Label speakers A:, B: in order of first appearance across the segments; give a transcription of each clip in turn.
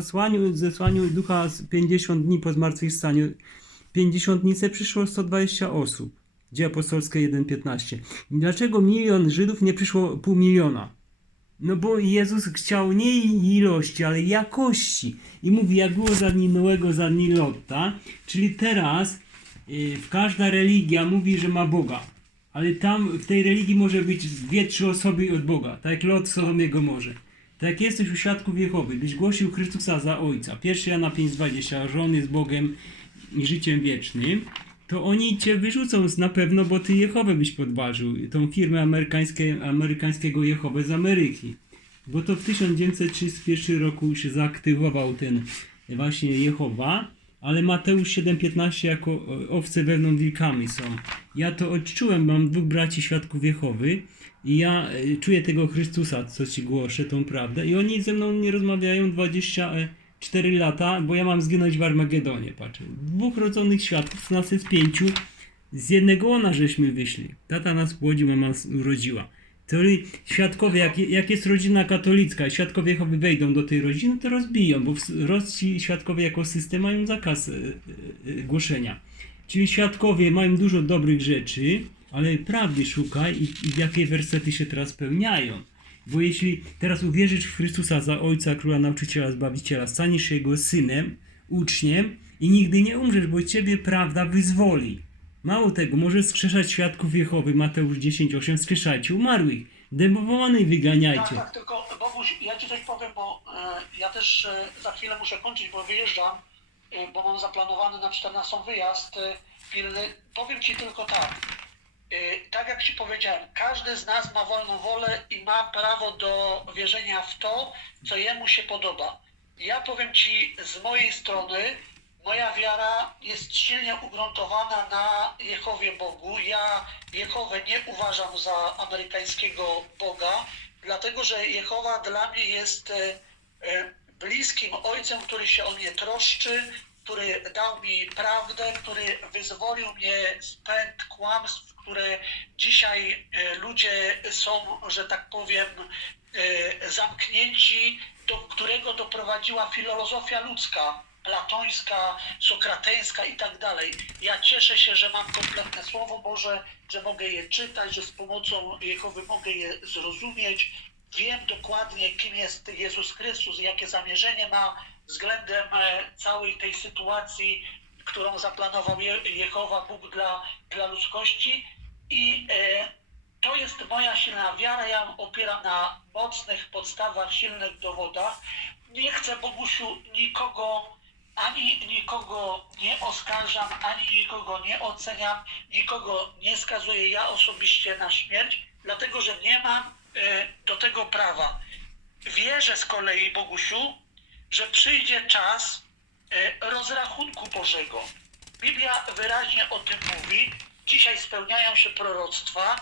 A: zesłaniu, zesłaniu ducha z 50 dni po zmartwychwstaniu, 50 dni se przyszło 120 osób. Dzieje apostolskie 1.15. Dlaczego milion Żydów nie przyszło pół miliona? No bo Jezus chciał nie ilości, ale jakości. I mówi, jak było za dni Noego, za dni Lotta. Czyli teraz y, każda religia mówi, że ma Boga. Ale tam w tej religii może być dwie, trzy osoby od Boga. Tak jak Lot Sodomiego może. Tak jak jesteś u świadków Jehowy, byś głosił Chrystusa za Ojca. 1 Jana 5,20, że On jest Bogiem i życiem wiecznym, to oni cię wyrzucą na pewno, bo ty Jehowę byś podważył. Tą firmę amerykańskie, amerykańskiego Jehowę z Ameryki. Bo to w 1931 roku się zaaktywował ten właśnie Jehowa, ale Mateusz 7,15 jako e, owce wełną wilkami są. Ja to odczułem, mam dwóch braci świadków Jehowy i ja e, czuję tego Chrystusa, co ci głoszę, tą prawdę i oni ze mną nie rozmawiają 24 lata, bo ja mam zginąć w Armagedonie, patrzę. Dwóch rodzonych świadków, z nas jest pięciu, z jednego ona żeśmy wyszli. Tata nas płodził, mama nas urodziła. Czyli świadkowie, jak, jak jest rodzina katolicka, świadkowie Jehowy wejdą do tej rodziny, to rozbiją, bo Rosji świadkowie jako system mają zakaz e, e, głoszenia. Czyli świadkowie mają dużo dobrych rzeczy, ale prawdy szukaj i, i jakie wersety się teraz spełniają. Bo jeśli teraz uwierzysz w Chrystusa za Ojca, Króla, Nauczyciela, Zbawiciela, staniesz Jego synem, uczniem i nigdy nie umrzesz, bo Ciebie prawda wyzwoli. Mało tego, możesz skrzeszać świadków Jehowy, Mateusz 10,8, skrzeszajcie umarłych, demowanych wyganiajcie.
B: Tak, tak, tylko Boguś, ja ci coś powiem, bo e, ja też e, za chwilę muszę kończyć, bo wyjeżdżam, e, bo mam zaplanowany na 14 wyjazd e, pilny. Powiem ci tylko tak. E, tak jak ci powiedziałem, każdy z nas ma wolną wolę i ma prawo do wierzenia w to, co jemu się podoba. Ja powiem ci z mojej strony, moja wiara jest silnie ugruntowana na Jehowie Bogu. Ja Jehowę nie uważam za amerykańskiego Boga, dlatego że Jehowa dla mnie jest e, e, bliskim ojcem, który się o mnie troszczy, który dał mi prawdę, który wyzwolił mnie z pęd kłamstw, które dzisiaj e, ludzie są, że tak powiem, e, zamknięci, do którego doprowadziła filozofia ludzka, platońska, sokrateńska i tak dalej. Ja cieszę się, że mam kompletne Słowo Boże, że mogę je czytać, że z pomocą Jehowy mogę je zrozumieć. Wiem dokładnie, kim jest Jezus Chrystus, jakie zamierzenie ma względem e, całej tej sytuacji, którą zaplanował Je- Jehowa, Bóg dla, dla ludzkości. I e, to jest moja silna wiara. Ja ją opieram na mocnych podstawach, silnych dowodach. Nie chcę, Bogusiu, nikogo, ani nikogo nie oskarżam, ani nikogo nie oceniam, nikogo nie skazuję ja osobiście na śmierć, dlatego że nie mam e, do tego prawa. Wierzę z kolei, Bogusiu, że przyjdzie czas e, rozrachunku Bożego. Biblia wyraźnie o tym mówi. Dzisiaj spełniają się proroctwa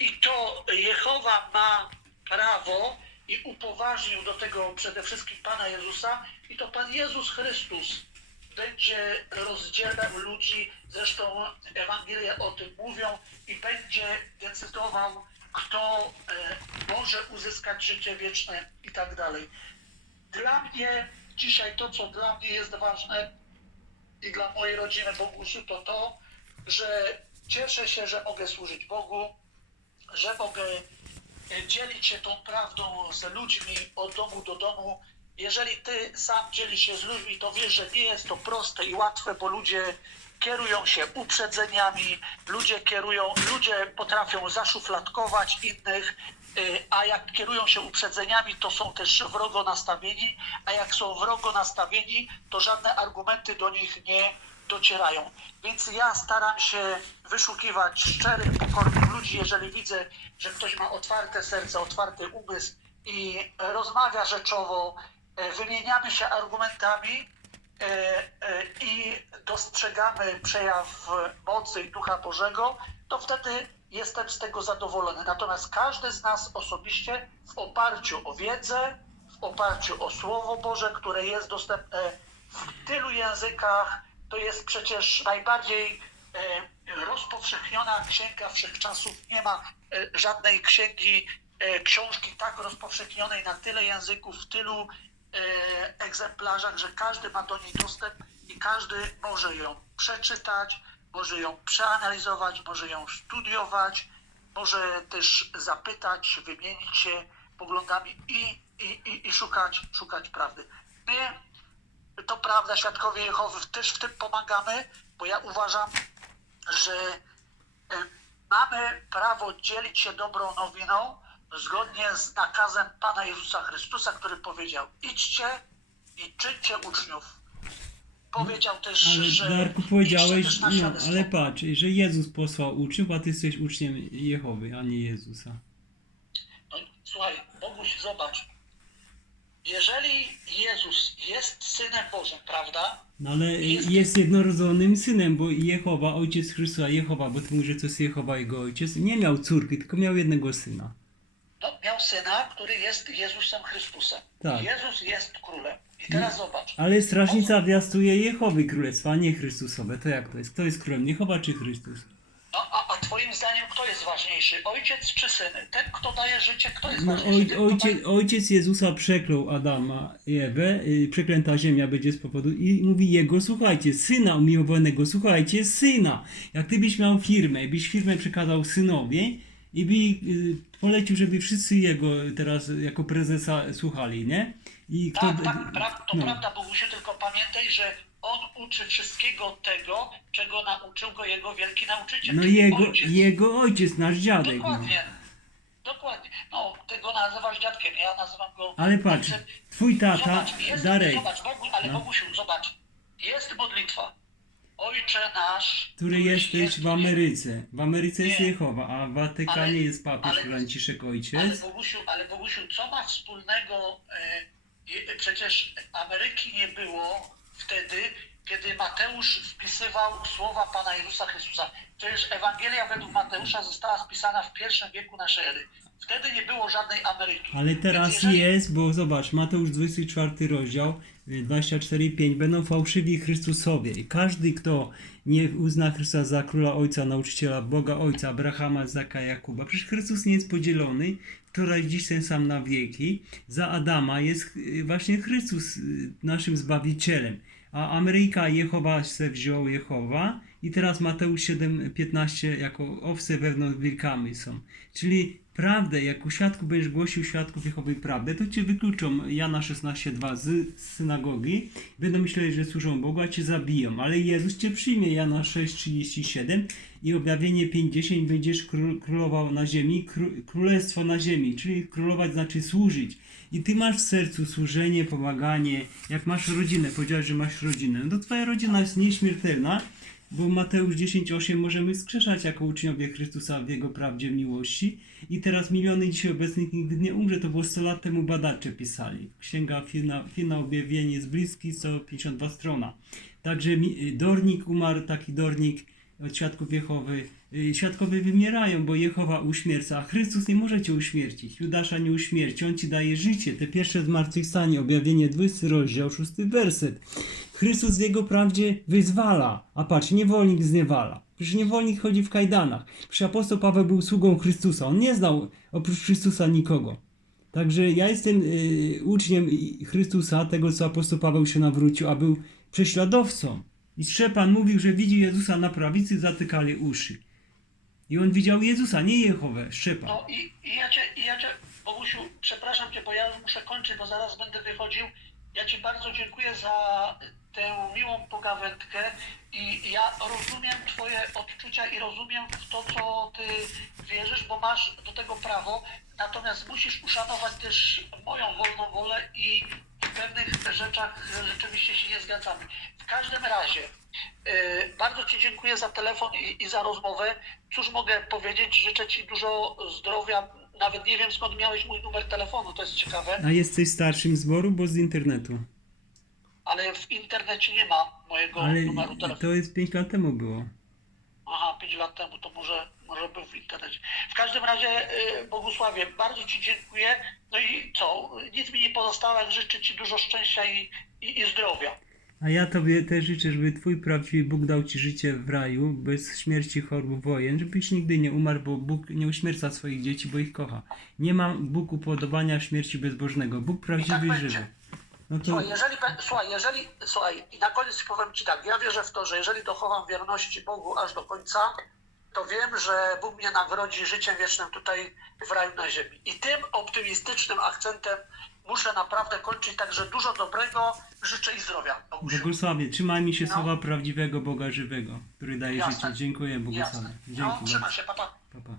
B: i to Jehowa ma prawo i upoważnił do tego przede wszystkim Pana Jezusa i to Pan Jezus Chrystus będzie rozdzielał ludzi, zresztą Ewangelie o tym mówią i będzie decydował, kto e, może uzyskać życie wieczne i tak dalej. Dla mnie dzisiaj to, co dla mnie jest ważne i dla mojej rodziny Bogusiu, to to, że cieszę się, że mogę służyć Bogu, że mogę dzielić się tą prawdą z ludźmi od domu do domu. Jeżeli ty sam dzielisz się z ludźmi, to wiesz, że nie jest to proste i łatwe, bo ludzie kierują się uprzedzeniami, ludzie kierują, ludzie potrafią zaszufladkować innych, a jak kierują się uprzedzeniami, to są też wrogo nastawieni, a jak są wrogo nastawieni, to żadne argumenty do nich nie docierają. Więc ja staram się wyszukiwać szczerych, pokornych ludzi, jeżeli widzę, że ktoś ma otwarte serce, otwarty umysł i rozmawia rzeczowo, e, wymieniamy się argumentami e, i dostrzegamy przejaw mocy i Ducha Bożego, to wtedy jestem z tego zadowolony. Natomiast każdy z nas osobiście w oparciu o wiedzę, w oparciu o Słowo Boże, które jest dostępne w tylu językach, to jest przecież najbardziej e, rozpowszechniona księga wszechczasów. Nie ma e, żadnej księgi, e, książki tak rozpowszechnionej na tyle języków, w tylu egzemplarzach, że każdy ma do niej dostęp i każdy może ją przeczytać, może ją przeanalizować, może ją studiować, może też zapytać, wymienić się poglądami i, i, i, i szukać, szukać prawdy. My, to prawda, świadkowie Jehowy też w tym pomagamy, bo ja uważam, że mamy prawo dzielić się dobrą nowiną zgodnie z nakazem Pana Jezusa Chrystusa, który powiedział: idźcie i czyńcie uczniów. Powiedział też,
A: Ale
B: że
A: Darku powiedziałeś,
B: też
A: no, ale patrz, że Jezus posłał uczniów, a ty jesteś uczniem Jehowy, a nie Jezusa.
B: No, słuchaj, Boguś, zobacz. Jeżeli Jezus jest Synem Bożym, prawda?
A: No ale
B: Jest-
A: jest jednorodzonym synem, bo Jehowa, ojciec Chrystusa, Jehowa, bo ty mówisz, że to jest Jehowa jego ojciec, nie miał córki, tylko miał jednego syna.
B: No, miał Syna, który jest Jezusem Chrystusem.
A: Tak.
B: Jezus jest królem. I teraz zobacz.
A: Ale strażnica zwiastuje Jehowy królestwa, a nie Chrystusowe. To jak to jest? Kto jest królem? Jehowa czy Chrystus?
B: No, a, a twoim zdaniem kto jest ważniejszy? Ojciec czy syn? Ten, kto daje życie, kto jest
A: No,
B: ważniejszy?
A: oj,
B: Ten, kto
A: ojciec,
B: daje...
A: ojciec Jezusa przeklął Adama i Ewę, y, przeklęta ziemia będzie z powodu i mówi jego, słuchajcie, syna umiłowanego, słuchajcie, syna. Jak ty byś miał firmę, byś firmę przekazał synowi i by y, polecił, żeby wszyscy jego teraz jako prezesa słuchali, nie? I kto...
B: Tak, tak, pra, to
A: no.
B: prawda, Bogusiu, tylko pamiętaj, że on uczy wszystkiego tego, czego nauczył go jego wielki nauczyciel.
A: No jego,
B: ojciec.
A: jego ojciec, nasz dziadek. No.
B: Dokładnie. Dokładnie. No, ty go nazywasz dziadkiem, ja nazywam go...
A: Ale patrz,
B: ojcem.
A: twój tata,
B: Zobacz, jest,
A: Darek,
B: zobacz, Bogu, ale
A: No.
B: Bogusiu, zobacz. Jest modlitwa. Ojcze nasz,
A: który jesteś
B: jest
A: w Ameryce. W Ameryce jest
B: Nie.
A: Jehowa, a w Watykanie
B: Ale-
A: jest papież
B: ale-
A: Franciszek
B: Ale
A: ojciec.
B: Bogusiu, ale Bogusiu, co ma wspólnego? Je- przecież Ameryki nie było wtedy, kiedy Mateusz wpisywał słowa Pana Jezusa Chrystusa. Przecież Ewangelia według Mateusza została spisana w pierwszym wieku naszej ery. Wtedy nie było żadnej Ameryki.
A: Ale teraz
B: Więc jeżeli-
A: jest, bo zobacz, Mateusz 24 rozdział, y, 24,5 będą fałszywi Chrystusowie. I każdy, kto nie uzna Chrystusa za króla ojca, nauczyciela Boga ojca, Abrahama, Zaka, Jakuba. Przecież Chrystus nie jest podzielony, wczoraj, dziś ten sam na wieki. Za Adama jest y, właśnie Chrystus y, naszym Zbawicielem. A Ameryka Jehowa se wziął Jehowa i teraz Mateusz 7,15 jako owce wewnątrz wilkami są. Czyli prawdę, jak u świadku będziesz głosił świadków Jehowy prawdę, to cię wykluczą. Jana 16,2 z synagogi, będą myśleli, że służą Bogu, a cię zabiją. Ale Jezus cię przyjmie, Jana 6,37 i objawienie 50 będziesz król, królował na ziemi, kró- królestwo na ziemi, czyli królować znaczy służyć. I ty masz w sercu służenie, pomaganie, jak masz rodzinę, powiedziałeś, że masz rodzinę, no to twoja rodzina jest nieśmiertelna, bo Mateusz 10,8 możemy skrzeszać jako uczniowie Chrystusa w Jego prawdzie miłości. I teraz miliony dzisiaj obecnych nigdy nie umrze. To było 100 lat temu badacze pisali. Księga Fina, Fina Objawienie jest bliski, 152 strona. Także Dornik umarł, taki Dornik od Świadków Jehowy. Y, Świadkowie wymierają, bo Jehowa uśmierca, a Chrystus nie może cię uśmiercić. Judasza nie uśmierci, On ci daje życie. Te pierwsze zmartwychwstanie, objawienie 20 rozdział, 6 werset. Chrystus w Jego prawdzie wyzwala, a patrz, niewolnik zniewala. Przecież niewolnik chodzi w kajdanach. Przecież apostoł Paweł był sługą Chrystusa. On nie znał oprócz Chrystusa nikogo. Także ja jestem y, uczniem Chrystusa, tego co apostoł Paweł się nawrócił, a był prześladowcą. I Szczepan mówił, że widzi Jezusa na prawicy, zatykali uszy. I on widział Jezusa, nie Jehowę, Szczepan.
B: No i, i ja cię, i ja cię, Bogusiu, przepraszam cię, bo ja muszę kończyć, bo zaraz będę wychodził. Ja ci bardzo dziękuję za tę miłą pogawędkę i ja rozumiem twoje odczucia i rozumiem w to, co ty wierzysz, bo masz do tego prawo, natomiast musisz uszanować też moją wolną wolę i pewnych rzeczach rzeczywiście się nie zgadzamy. W każdym razie, Yy, Bardzo Ci dziękuję za telefon i, i za rozmowę. Cóż mogę powiedzieć? Życzę Ci dużo zdrowia. Nawet nie wiem skąd miałeś mój numer telefonu, to jest ciekawe,
A: A jesteś starszym zboru, bo z internetu.
B: ale w internecie nie ma mojego
A: Ale
B: numeru telefonu.
A: to jest 5 lat temu było.
B: Aha, 5 lat temu to może, może był w internecie. W każdym razie, yy, Bogusławie, bardzo Ci dziękuję. No i co? Nic mi nie pozostało, jak życzę Ci dużo szczęścia i, i, i zdrowia.
A: A ja Tobie też życzę, żeby Twój prawdziwy Bóg dał Ci życie w raju, bez śmierci, chorób, wojen, żebyś nigdy nie umarł, bo Bóg nie uśmierca swoich dzieci, bo ich kocha. Nie ma Bóg upodobania śmierci bezbożnego. Bóg
B: tak
A: prawdziwy i
B: będzie.
A: żywy. No to
B: Słuchaj, jeżeli, słuchaj, jeżeli, słuchaj, i na koniec powiem Ci tak, ja wierzę w to, że jeżeli dochowam wierności Bogu aż do końca, to wiem, że Bóg mnie nagrodzi życiem wiecznym tutaj w raju na ziemi. I tym optymistycznym akcentem muszę naprawdę kończyć, także dużo dobrego życzę i zdrowia. Bogusiu.
A: Bogusławie, trzymajmy się
B: No.
A: słowa prawdziwego Boga żywego, który daje
B: Jasne.
A: życie. Dziękuję Bogusławie.
B: Jasne.
A: Dzięki
B: No, trzyma się, papa.
A: Pa, pa.